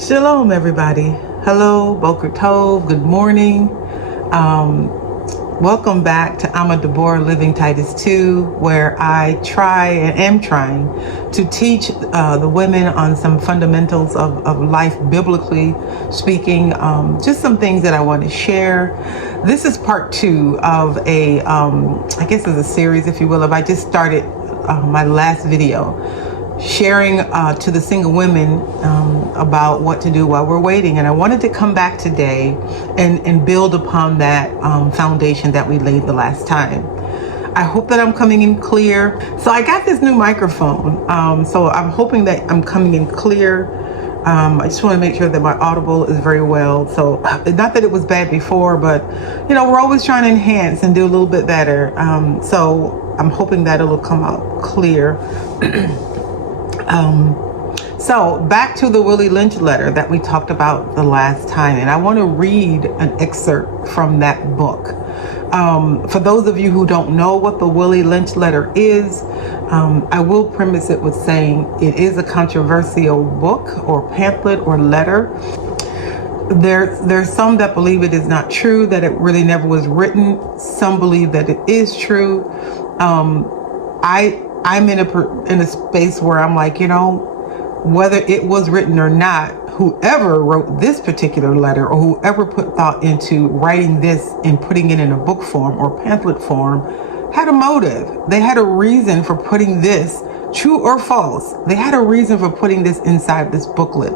Shalom, everybody. Hello, Boker Tov. Good morning. Welcome back to I'm a Deborah Living Titus 2, where I try and am trying to teach the women on some fundamentals of life, biblically speaking. Just some things that I want to share. This is part 2 of I guess it's a series, if you will. If I just started my last video, sharing to the single women about what to do while we're waiting. And I wanted to come back today and build upon that foundation that we laid the last time. I hope that I'm coming in clear. So I got this new microphone. So I'm hoping that I'm coming in clear. I just want to make sure that my audible is very well. So not that it was bad before, but we're always trying to enhance and do a little bit better. So I'm hoping that it'll come out clear. So back to the Willy Lynch letter that we talked about the last time, and I want to read an excerpt from that book. For those of you who don't know what the Willy Lynch letter is, I will premise it with saying it is a controversial book or pamphlet or letter. There's some that believe it is not true, that it really never was written. Some believe that it is true. I'm in a space where I'm like, whether it was written or not, whoever wrote this particular letter or whoever put thought into writing this and putting it in a book form or pamphlet form had a motive. They had a reason for putting this, true or false. They had a reason for putting this inside this booklet.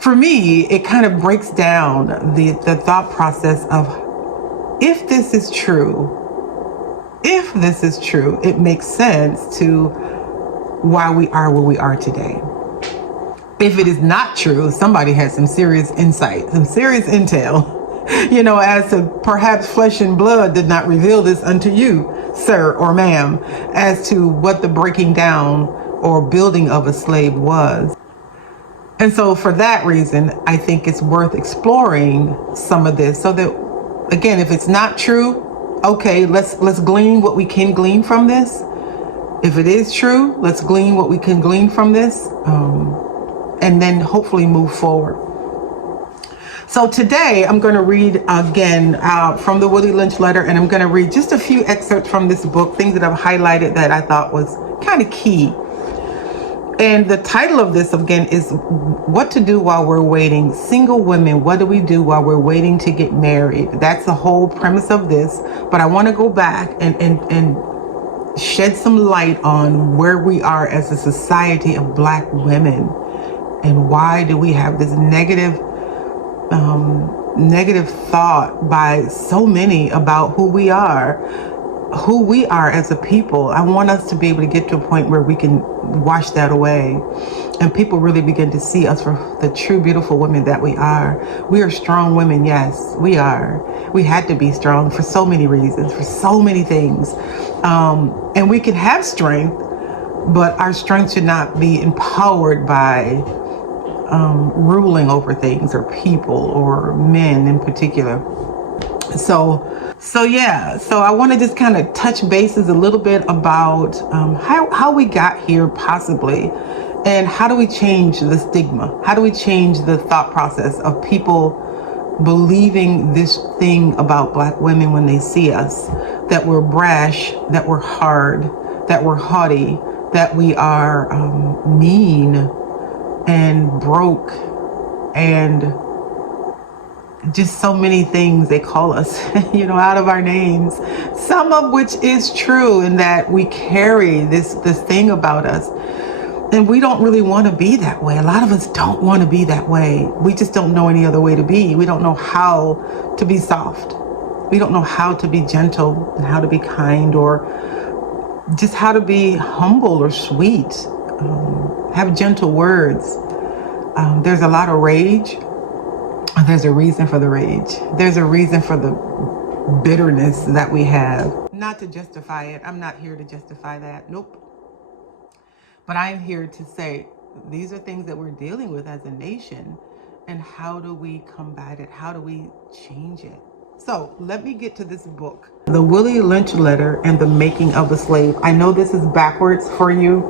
For me, it kind of breaks down the thought process of if this is true, it makes sense to why we are where we are today. If it is not true, somebody has some serious insight, some serious intel, as to perhaps flesh and blood did not reveal this unto you, sir or ma'am, as to what the breaking down or building of a slave was. And so for that reason, I think it's worth exploring some of this so that, again, if it's not true, okay, let's glean what we can glean from this. If it is true, let's glean what we can glean from this, and then hopefully move forward. So today I'm going to read again from the Willy Lynch letter, and I'm going to read just a few excerpts from this book, things that I've highlighted that I thought was kind of key. And the title of this, again, is What to Do While We're Waiting. Single women, what do we do while we're waiting to get married? That's the whole premise of this. But I want to go back and shed some light on where we are as a society of Black women. And why do we have this negative thought by so many about who we are as a people. I want us to be able to get to a point where we can wash that away and people really begin to see us for the true beautiful women that we are. We are strong women. Yes, we are. We had to be strong for so many reasons, for so many things. And we can have strength, but our strength should not be empowered by ruling over things or people or men in particular. So I want to just kind of touch bases a little bit about how we got here possibly, and how do we change the stigma? How do we change the thought process of people believing this thing about Black women when they see us, that we're brash, that we're hard, that we're haughty, that we are mean and broke and just so many things they call us, out of our names, some of which is true, in that we carry this thing about us. And we don't really want to be that way. A lot of us don't want to be that way. We just don't know any other way to be. We don't know how to be soft. We don't know how to be gentle and how to be kind, or just how to be humble or sweet, have gentle words. There's a lot of rage. There's a reason for the rage. There's a reason for the bitterness that we have. Not to justify it. I'm not here to justify that. Nope. But I'm here to say these are things that we're dealing with as a nation. And how do we combat it? How do we change it? So let me get to this book, The Willy Lynch Letter and the Making of a Slave. I know this is backwards for you,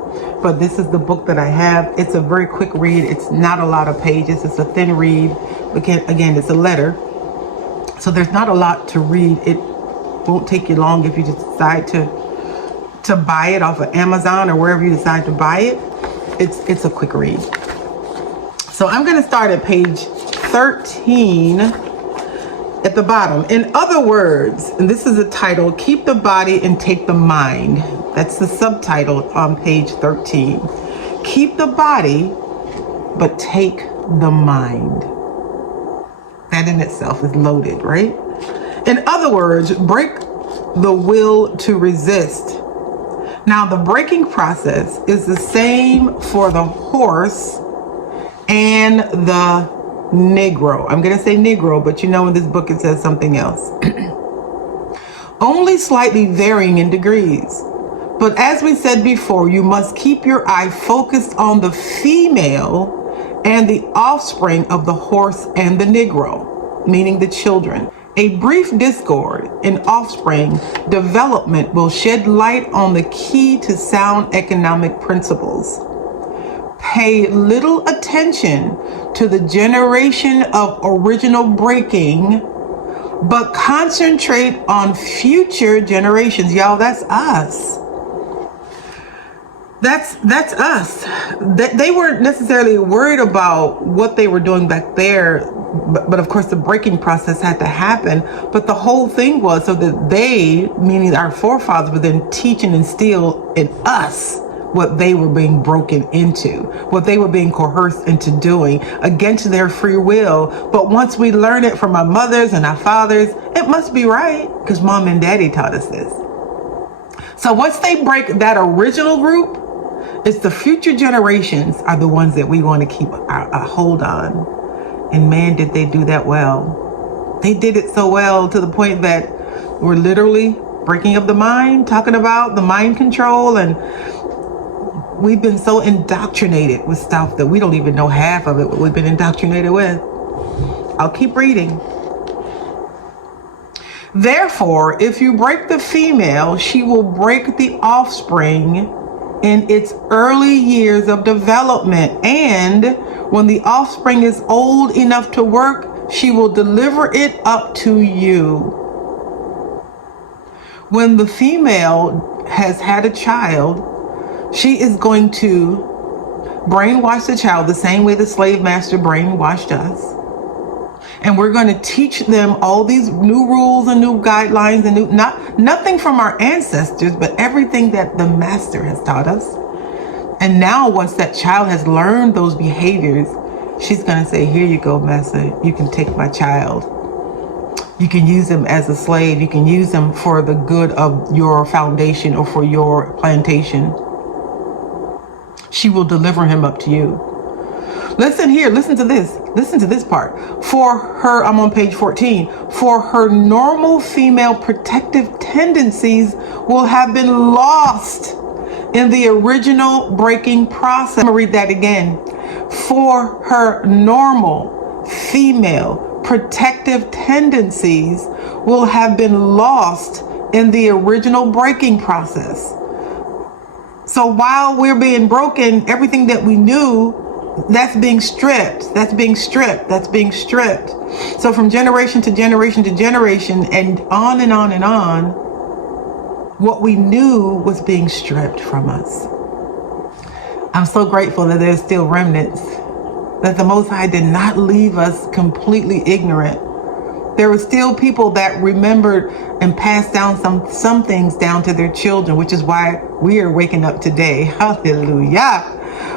but this is the book that I have. It's a very quick read. It's not a lot of pages. It's a thin read. Again, it's a letter. So there's not a lot to read. It won't take you long if you just decide to buy it off of Amazon or wherever you decide to buy it. It's a quick read. So I'm going to start at page 13 at the bottom. In other words, and this is the title, Keep the Body and Take the Mind. That's the subtitle on page 13. Keep the body, but take the mind. That in itself is loaded, right? In other words, break the will to resist. Now, the breaking process is the same for the horse and the Negro. I'm going to say Negro, but you know in this book it says something else. Only slightly varying in degrees. But as we said before, you must keep your eye focused on the female and the offspring of the horse and the Negro, meaning the children. A brief discord in offspring development will shed light on the key to sound economic principles. Pay little attention to the generation of original breaking, but concentrate on future generations. Y'all, that's us. That's us. They weren't necessarily worried about what they were doing back there, but of course the breaking process had to happen. But the whole thing was so that they, meaning our forefathers, would then teach and instill in us what they were being broken into, what they were being coerced into doing against their free will. But once we learn it from our mothers and our fathers, it must be right because mom and daddy taught us this. So once they break that original group, it's the future generations are the ones that we want to keep a hold on. And man, did they do that well. They did it so well to the point that we're literally breaking up the mind, talking about the mind control, and we've been so indoctrinated with stuff that we don't even know half of it, what we've been indoctrinated with. I'll keep reading. Therefore, if you break the female, she will break the offspring in its early years of development. And when the offspring is old enough to work, she will deliver it up to you. When the female has had a child, she is going to brainwash the child the same way the slave master brainwashed us. And we're going to teach them all these new rules and new guidelines and nothing from our ancestors, but everything that the master has taught us. And now once that child has learned those behaviors, she's going to say, here you go, master, you can take my child. You can use him as a slave. You can use him for the good of your foundation or for your plantation. She will deliver him up to you. Listen here, listen to this part. For her, I'm on page 14, for her normal female protective tendencies will have been lost in the original breaking process. I'm gonna read that again. For her normal female protective tendencies will have been lost in the original breaking process. So while we're being broken, everything that we knew, that's being stripped. That's being stripped. That's being stripped. So from generation to generation to generation and on and on and on, what we knew was being stripped from us. I'm so grateful that there's still remnants, that the Most High did not leave us completely ignorant. There were still people that remembered and passed down some things down to their children, which is why we are waking up today. Hallelujah.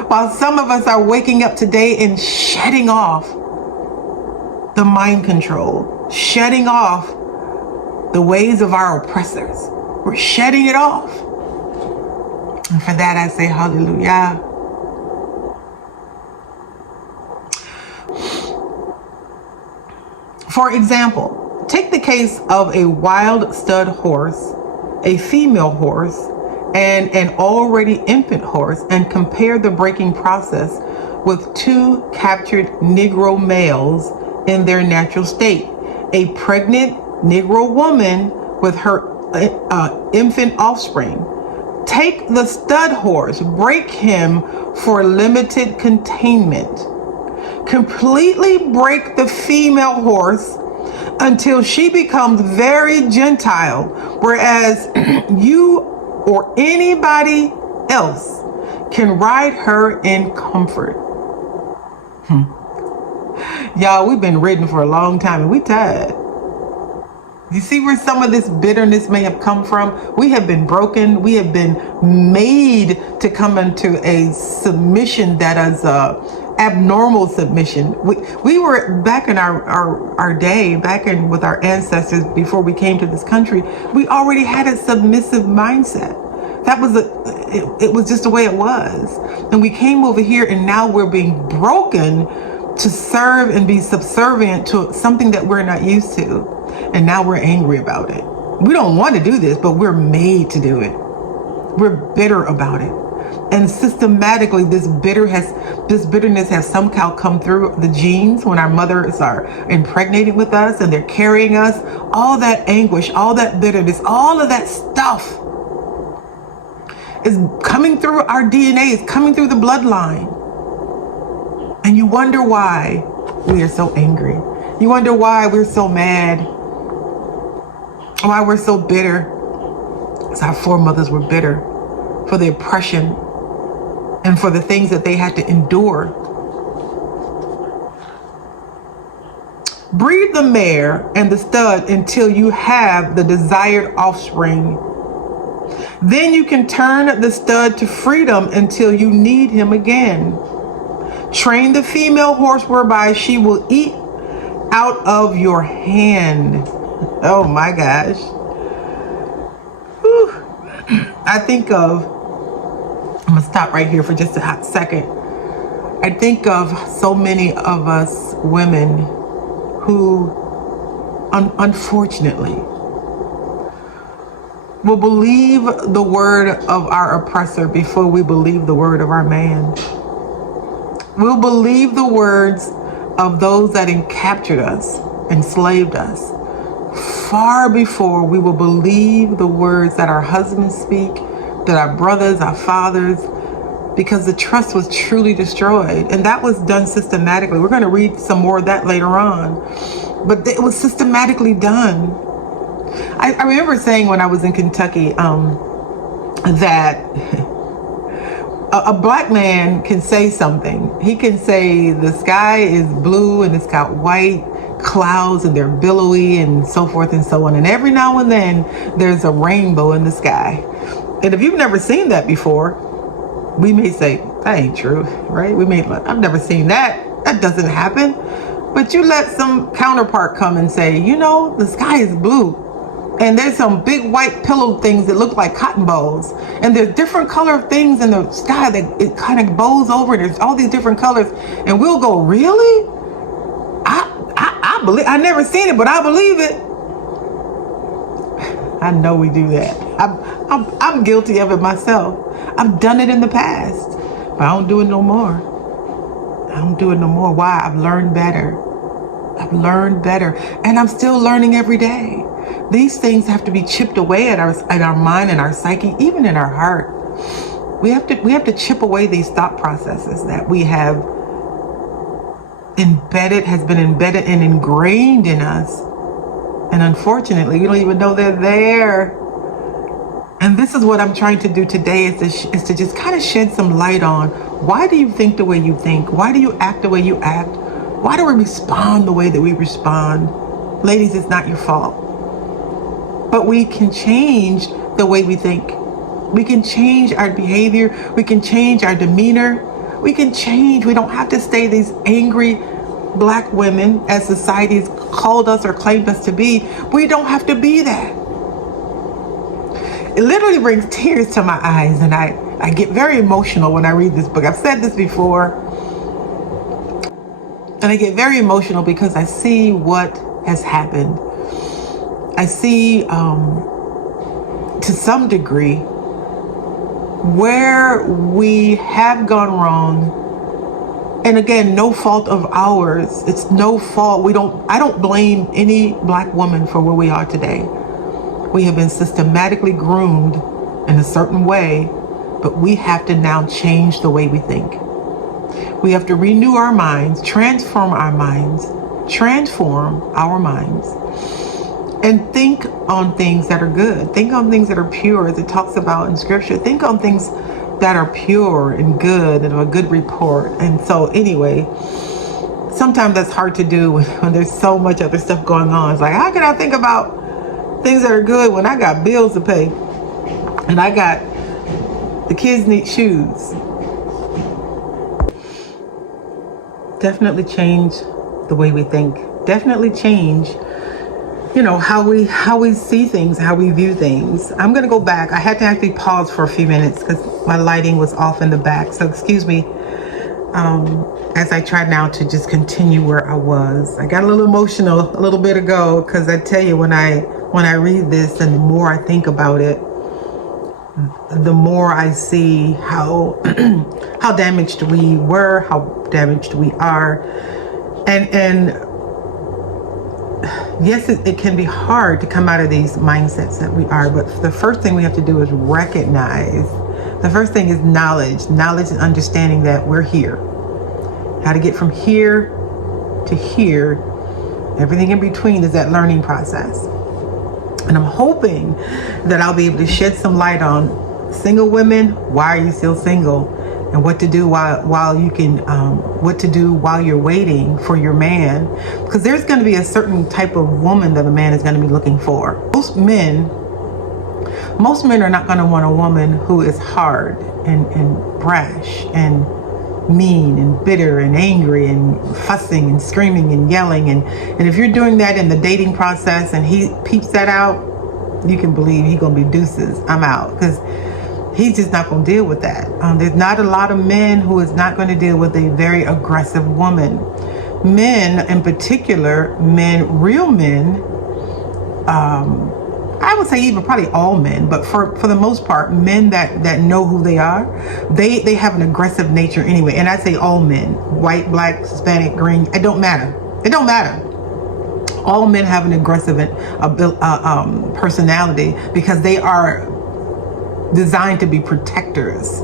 While some of us are waking up today and shedding off the mind control, shedding off the ways of our oppressors. We're shedding it off. And for that I say hallelujah. For example, take the case of a wild stud horse, a female horse, and an already infant horse, and compare the breaking process with two captured Negro males in their natural state. A pregnant Negro woman with her infant offspring. Take the stud horse, break him for limited containment. Completely break the female horse until she becomes very Gentile, whereas you or anybody else can ride her in comfort. Y'all, we've been ridden for a long time and we tired. You see where some of this bitterness may have come from? We have been broken. We have been made to come into a submission that is abnormal submission. We were back in our day, back in with our ancestors before we came to this country, we already had a submissive mindset. That was it was just the way it was. And we came over here and now we're being broken to serve and be subservient to something that we're not used to. And now we're angry about it. We don't want to do this, but we're made to do it. We're bitter about it. And systematically, this bitterness has somehow come through the genes when our mothers are impregnated with us and they're carrying us. All that anguish, all that bitterness, all of that stuff is coming through our DNA, is coming through the bloodline. And you wonder why we are so angry. You wonder why we're so mad, why we're so bitter. Because our foremothers were bitter for the oppression and for the things that they had to endure. Breed the mare and the stud until you have the desired offspring. Then you can turn the stud to freedom until you need him again. Train the female horse whereby she will eat out of your hand. Oh my gosh. Whew. I think of, I'm gonna stop right here for just a hot second. I think of so many of us women who unfortunately will believe the word of our oppressor before we believe the word of our man. We'll believe the words of those that captured us, enslaved us, far before we will believe the words that our husbands speak, that our brothers, our fathers, because the trust was truly destroyed. And that was done systematically. We're going to read some more of that later on. But it was systematically done. I remember saying when I was in Kentucky that a black man can say something. He can say the sky is blue and it's got white clouds and they're billowy and so forth and so on. And every now and then there's a rainbow in the sky. And if you've never seen that before, we may say, that ain't true, right? We may, I've never seen that. That doesn't happen. But you let some counterpart come and say, you know, the sky is blue. And there's some big white pillow things that look like cotton balls. And there's different color things in the sky that it kind of bows over. And there's all these different colors. And we'll go, really? I believe, I never seen it, but I believe it. I know we do that. I'm guilty of it myself. I've done it in the past, but I don't do it no more. I don't do it no more. Why? I've learned better. I've learned better. And I'm still learning every day. These things have to be chipped away at our mind and our psyche, even in our heart. We have to chip away these thought processes that we have has been embedded and ingrained in us. And unfortunately, we don't even know they're there. And this is what I'm trying to do today is to just kind of shed some light on, why do you think the way you think? Why do you act the way you act? Why do we respond the way that we respond? Ladies, it's not your fault. But we can change the way we think. We can change our behavior. We can change our demeanor. We can change. We don't have to stay these angry black women as society has called us or claimed us to be. We don't have to be that. It literally brings tears to my eyes, and I get very emotional when I read this book. I've said this before, and I get very emotional because I see what has happened. I see, to some degree, where we have gone wrong And again, no fault of ours. It's no fault. I don't blame any black woman for where we are today. We have been systematically groomed in a certain way, but we have to now change the way we think. We have to renew our minds, transform our minds, and think on things that are good. Think on things that are pure, as it talks about in scripture. Think on things that are pure and good and of a good report. And so anyway, sometimes that's hard to do when there's so much other stuff going on. It's like, how can I think about things that are good when I got bills to pay and I got the kids need shoes? Definitely change the way we think. Definitely change, how we see things, how we view things. I'm going to go back. I had to actually pause for a few minutes because my lighting was off in the back. So excuse me as I try now to just continue where I was. I got a little emotional a little bit ago because I tell you, when I read this and the more I think about it, the more I see how how damaged we were, how damaged we are. And yes, it can be hard to come out of these mindsets that we are, but the first thing we have to do is recognize. The first thing is knowledge and understanding that we're here. How to get from here to here. Everything in between is that learning process. And I'm hoping that I'll be able to shed some light on single women. Why are you still single? And what to do while you can, what to do while you're waiting for your man. Because there's going to be a certain type of woman that a man is going to be looking for. Most men are not going to want a woman who is hard and brash and mean and bitter and angry and fussing and screaming and yelling. And if you're doing that in the dating process and he peeps that out, you can believe he's going to be deuces. I'm out. Because he's just not going to deal with that. There's not a lot of men who is not going to deal with a very aggressive woman. Men in particular, real men, I would say even probably all men, but for the most part, men that know who they are, they have an aggressive nature anyway. And I say all men, white, black, Hispanic, green, it don't matter. It don't matter. All men have an aggressive personality because they are designed to be protectors.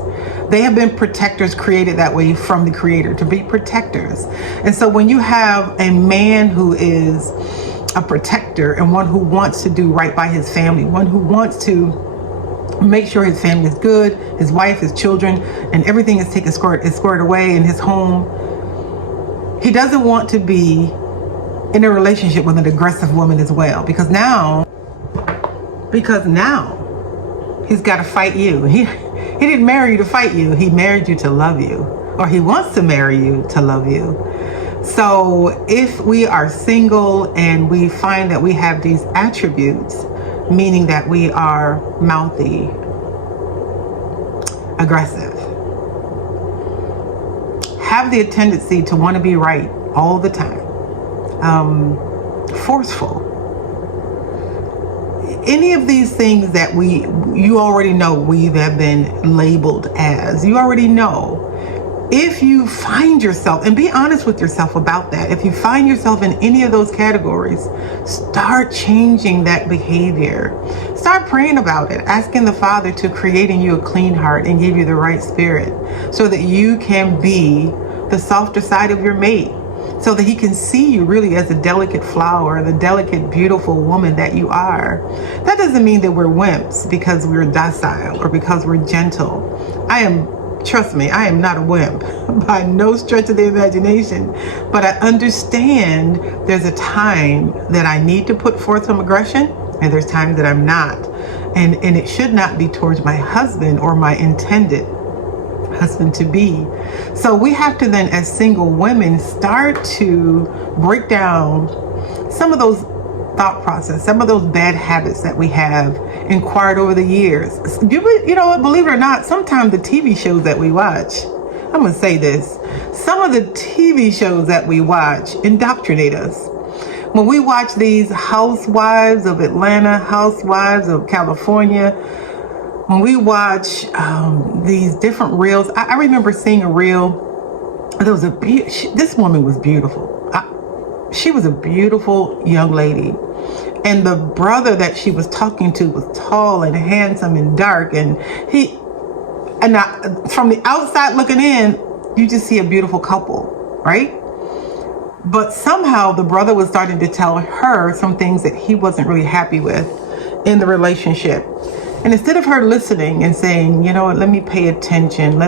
They have been protectors, created that way from the creator to be protectors. And so when you have a man who is a protector and one who wants to do right by his family, one who wants to make sure his family is good, his wife, his children, and everything is squared away in his home, he doesn't want to be in a relationship with an aggressive woman as well, because now he's got to fight you. He didn't marry you to fight you. He married you to love you, or he wants to marry you to love you. So if we are single and we find that we have these attributes, meaning that we are mouthy, aggressive, have the tendency to want to be right all the time, forceful, any of these things that you already know we have been labeled as, you already know. If you find yourself, and be honest with yourself about that, if you find yourself in any of those categories, start changing that behavior. Start praying about it, asking the Father to create in you a clean heart and give you the right spirit so that you can be the softer side of your mate, so that he can see you really as a delicate flower, the delicate, beautiful woman that you are. That doesn't mean that we're wimps because we're docile or because we're gentle. Trust me, I am not a wimp by no stretch of the imagination, but I understand there's a time that I need to put forth some aggression and there's times that I'm not. And it should not be towards my husband or my intended husband to be. So we have to then, as single women, start to break down some of those thought process, some of those bad habits that we have acquired over the years. You know what, believe it or not, sometimes the TV shows that we watch, I'm going to say this, some of the TV shows that we watch indoctrinate us. When we watch these housewives of Atlanta, housewives of California, when we watch these different reels, I remember seeing a reel There was this woman was beautiful. She was a beautiful young lady. And the brother that she was talking to was tall and handsome and dark. And from the outside looking in, you just see a beautiful couple, right? But somehow the brother was starting to tell her some things that he wasn't really happy with in the relationship. And instead of her listening and saying, you know what, let me pay attention,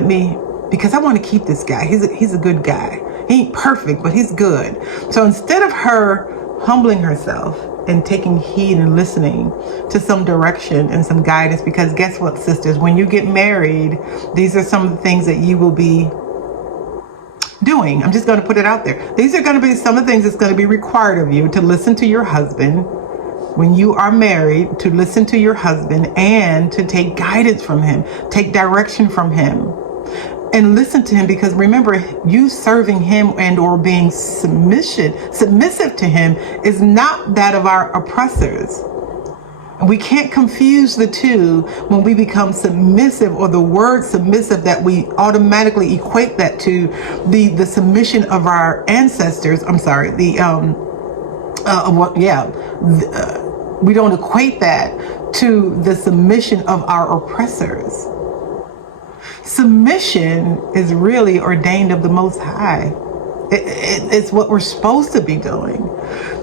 because I want to keep this guy. He's a good guy. He ain't perfect, but he's good. So instead of her humbling herself and taking heed and listening to some direction and some guidance, because guess what, sisters, when you get married, these are some of the things that you will be doing. I'm just going to put it out there. These are going to be some of the things that's going to be required of you to listen to your husband when you are married, to listen to your husband and to take guidance from him, take direction from him. And listen to him, because remember, you serving him and or being submissive to him is not that of our oppressors. We can't confuse the two when we become submissive, or the word submissive, that we automatically equate that to the submission of our ancestors. I'm sorry, we don't equate that to the submission of our oppressors. Submission is really ordained of the Most High. It's what we're supposed to be doing.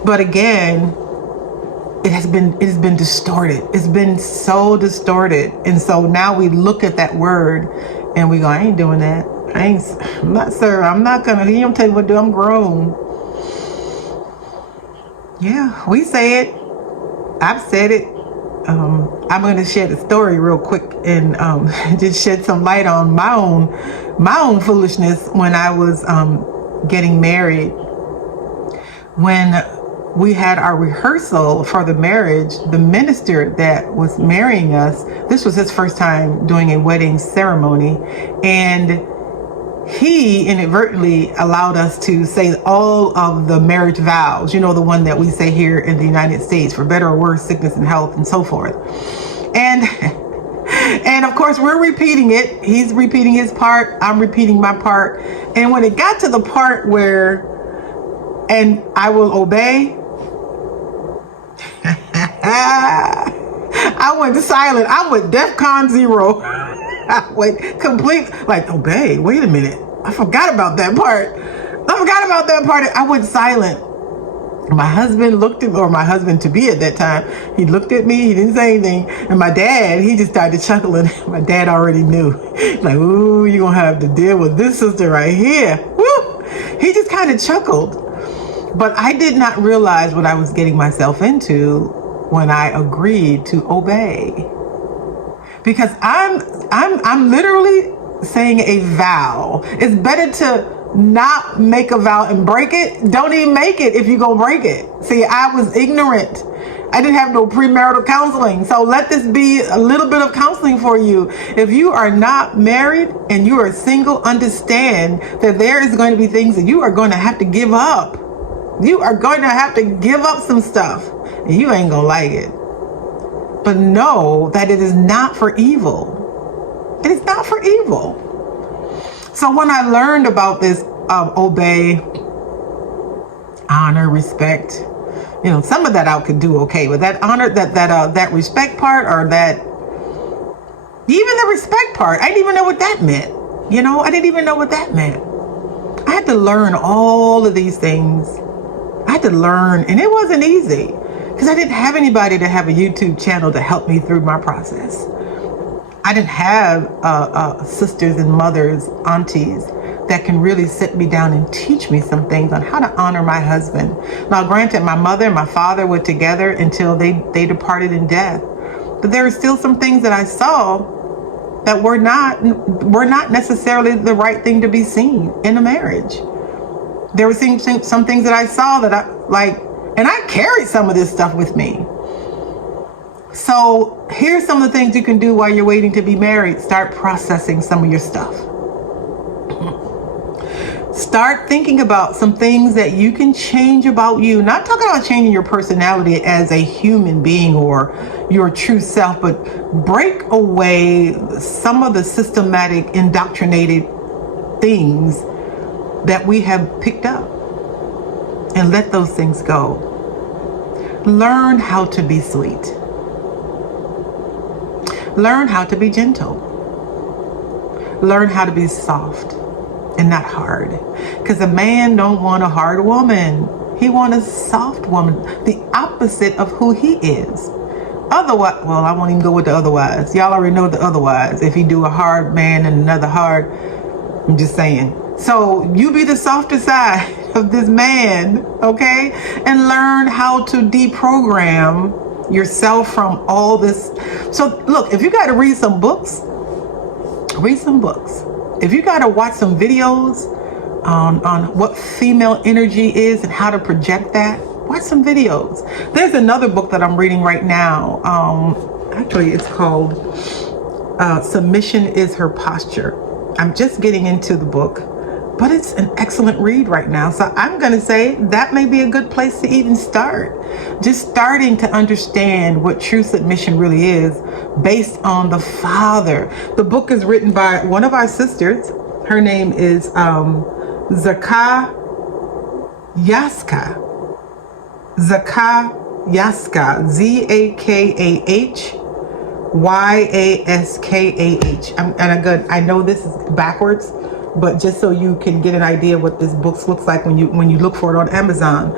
But again, it has been distorted. It's been so distorted. And so now we look at that word and we go, I ain't doing that. I'm not, sir. I'm not gonna, you don't tell me what to do. I'm grown. Yeah, we say it. I've said it. I'm going to share the story real quick and just shed some light on my own foolishness when I was getting married. When we had our rehearsal for the marriage, the minister that was marrying us, this was his first time doing a wedding ceremony, and he inadvertently allowed us to say all of the marriage vows, you know, the one that we say here in the United States, for better or worse, sickness and health, and so forth. And of course, we're repeating it. He's repeating his part. I'm repeating my part. And when it got to the part where, and I will obey, I went silent. I went DEFCON 0. I went complete, like, obey. Wait a minute. I forgot about that part. I went silent. My husband looked at, or my husband to be at that time, he looked at me, he didn't say anything. And my dad, he just started chuckling. My dad already knew. Like, ooh, you're going to have to deal with this sister right here. Woo! He just kind of chuckled. But I did not realize what I was getting myself into when I agreed to obey. Because I'm literally saying a vow. It's better to not make a vow and break it. Don't even make it if you're gonna break it. See, I was ignorant. I didn't have no premarital counseling. So let this be a little bit of counseling for you. If you are not married and you are single, understand that there is going to be things that you are going to have to give up. You are going to have to give up some stuff, and you ain't gonna like it. But know that it is not for evil. It is not for evil. So when I learned about this obey, honor, respect, you know, some of that I could do okay, but that honor, that respect part, or that, even the respect part, I didn't even know what that meant. You know, I didn't even know what that meant. I had to learn all of these things. I had to learn, and it wasn't easy, because I didn't have anybody to have a YouTube channel to help me through my process. I didn't have sisters and mothers, aunties, that can really sit me down and teach me some things on how to honor my husband. Now, granted, my mother and my father were together until they departed in death. But there are still some things that I saw that were not necessarily the right thing to be seen in a marriage. There were some things that I saw that I like, and I carried some of this stuff with me. So here's some of the things you can do while you're waiting to be married. Start processing some of your stuff. Start thinking about some things that you can change about you. Not talking about changing your personality as a human being or your true self, but break away some of the systematic, indoctrinated things that we have picked up, and let those things go. Learn how to be sweet. Learn how to be gentle. Learn how to be soft and not hard. Because a man don't want a hard woman. He wants a soft woman, the opposite of who he is. Otherwise, well, I won't even go with the otherwise. Y'all already know the otherwise. If he do a hard man and another hard, I'm just saying. So you be the softer side of this man, okay? And learn how to deprogram yourself from all this. So look, if you got to read some books, read some books. If you got to watch some videos on what female energy is and how to project that, watch some videos. There's another book that I'm reading right now. Actually, it's called Submission is Her Posture. I'm just getting into the book, but it's an excellent read right now. So I'm going to say that may be a good place to even start. Just starting to understand what true submission really is based on the Father. The book is written by one of our sisters. Her name is Zaka Yaska. Zakah, and I know this is backwards, but just so you can get an idea what this book looks like when you look for it on Amazon.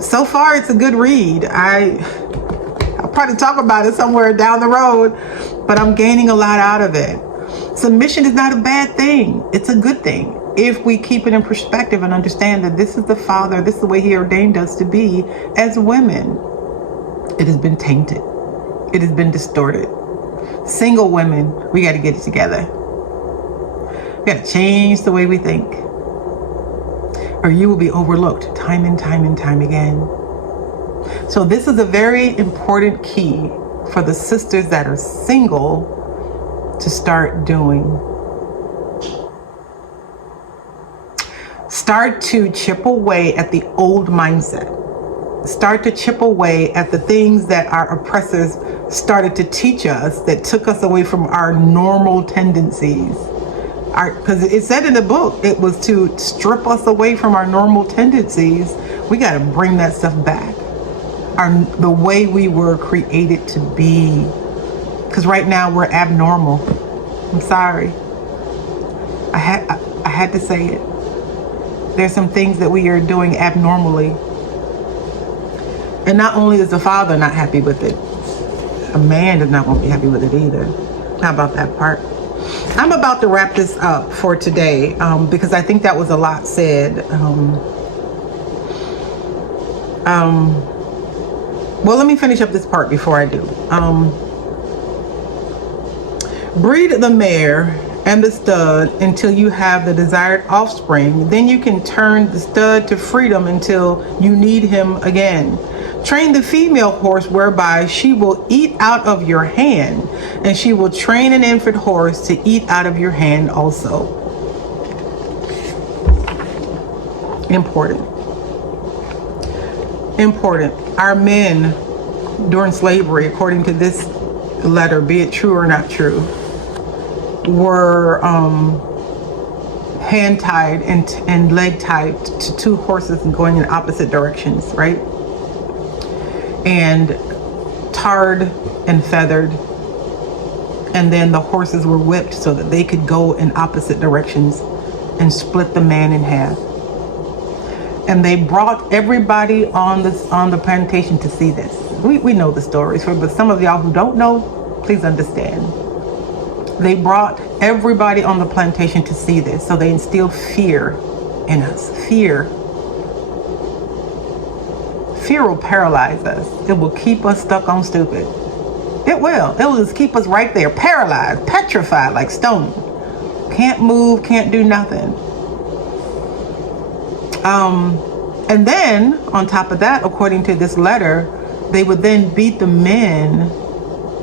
So far, it's a good read. I'll probably talk about it somewhere down the road, but I'm gaining a lot out of it. Submission is not a bad thing. It's a good thing if we keep it in perspective and understand that this is the Father, this is the way He ordained us to be as women. It has been tainted. It has been distorted. Single women, we got to get it together. We got to change the way we think, or you will be overlooked time and time and time again. So this is a very important key for the sisters that are single to start doing. Start to chip away at the old mindset. Start to chip away at the things that our oppressors started to teach us that took us away from our normal tendencies. Because it said in the book, it was to strip us away from our normal tendencies. We got to bring that stuff back. The way we were created to be. Because right now we're abnormal. I'm sorry. I had to say it. There's some things that we are doing abnormally. And not only is the Father not happy with it, a man does not want to be happy with it either. How about that part? I'm about to wrap this up for today because I think that was a lot said. Well, let me finish up this part before I do. Breed the mare and the stud until you have the desired offspring. Then you can turn the stud to freedom until you need him again. Train the female horse whereby she will eat out of your hand, and she will train an infant horse to eat out of your hand also. Important. Our men during slavery, according to this letter, be it true or not true, were hand tied and leg tied to two horses and going in opposite directions, right? And tarred and feathered, and then the horses were whipped so that they could go in opposite directions and split the man in half. And they brought everybody on the plantation to see this. We know the stories, but some of y'all who don't know, please understand. They brought everybody on the plantation to see this, so they instilled fear in us. Fear will paralyze us. It will keep us stuck on stupid. It will just keep us right there, paralyzed, petrified like stone. Can't move, can't do nothing. And then on top of that, according to this letter, they would then beat the men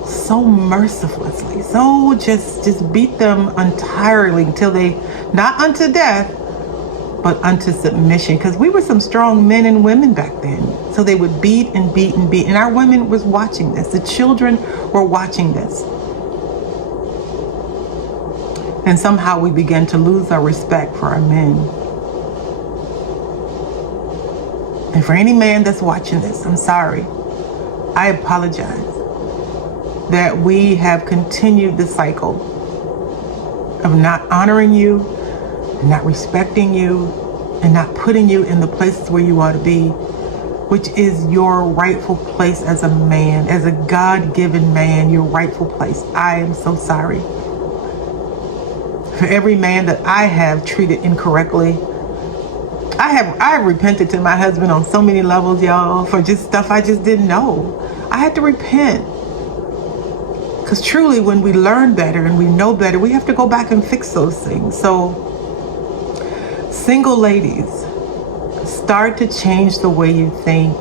so mercilessly, so just beat them entirely until they, not unto death, but unto submission. Because we were some strong men and women back then. So they would beat and beat and beat. And our women was watching this. The children were watching this. And somehow we began to lose our respect for our men. And for any man that's watching this, I'm sorry. I apologize that we have continued the cycle of not honoring you, not respecting you, and not putting you in the places where you ought to be, which is your rightful place as a man, as a God-given man, your rightful place. I am so sorry for every man that I have treated incorrectly. I have repented to my husband on so many levels, y'all, for just stuff I just didn't know. I had to repent. Because truly, when we learn better and we know better, we have to go back and fix those things. So, single ladies, start to change the way you think,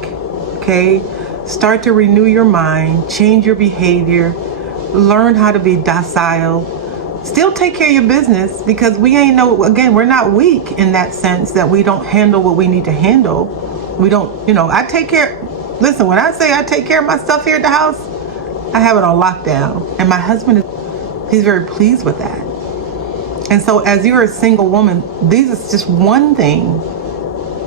okay? Start to renew your mind, change your behavior, learn how to be docile. Still take care of your business, because we're not weak in that sense that we don't handle what we need to handle. We don't, I take care. Listen, when I say I take care of my stuff here at the house, I have it on lockdown. And my husband, he's very pleased with that. And so as you're a single woman, this is just one thing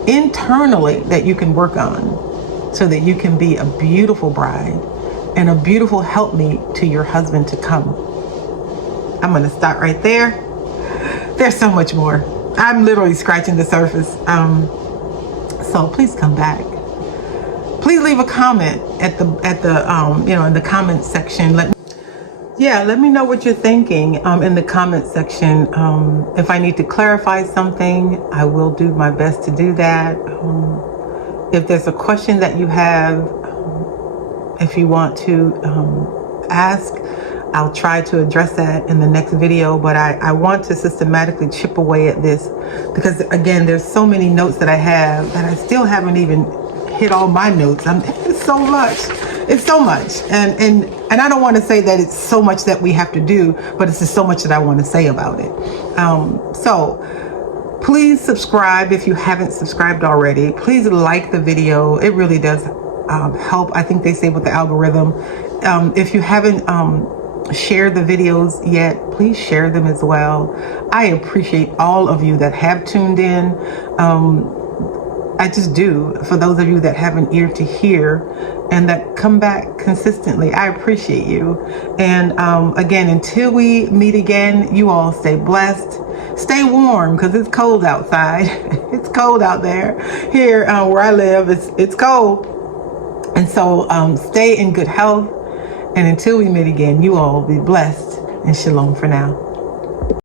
internally that you can work on so that you can be a beautiful bride and a beautiful helpmeet to your husband to come. I'm going to stop right there. There's so much more. I'm literally scratching the surface. So please come back. Please leave a comment at the in the comment section. Let me know what you're thinking in the comment section. If I need to clarify something, I will do my best to do that. If there's a question that you have, if you want to ask, I'll try to address that in the next video, but I want to systematically chip away at this, because again, there's so many notes that I have that I still haven't even hit all my notes. It's so much. And I don't want to say that it's so much that we have to do, but it's just so much that I want to say about it. So please subscribe if you haven't subscribed already. Please like the video. It really does help, I think they say, with the algorithm. If you haven't share the videos yet, please share them as well. I appreciate all of you that have tuned in. I just do. For those of you that have an ear to hear and that come back consistently, I appreciate you. And again, until we meet again, you all stay blessed, stay warm, because it's cold outside. It's cold out there. Here where I live, it's cold. And so stay in good health. And until we meet again, you all be blessed, and shalom for now.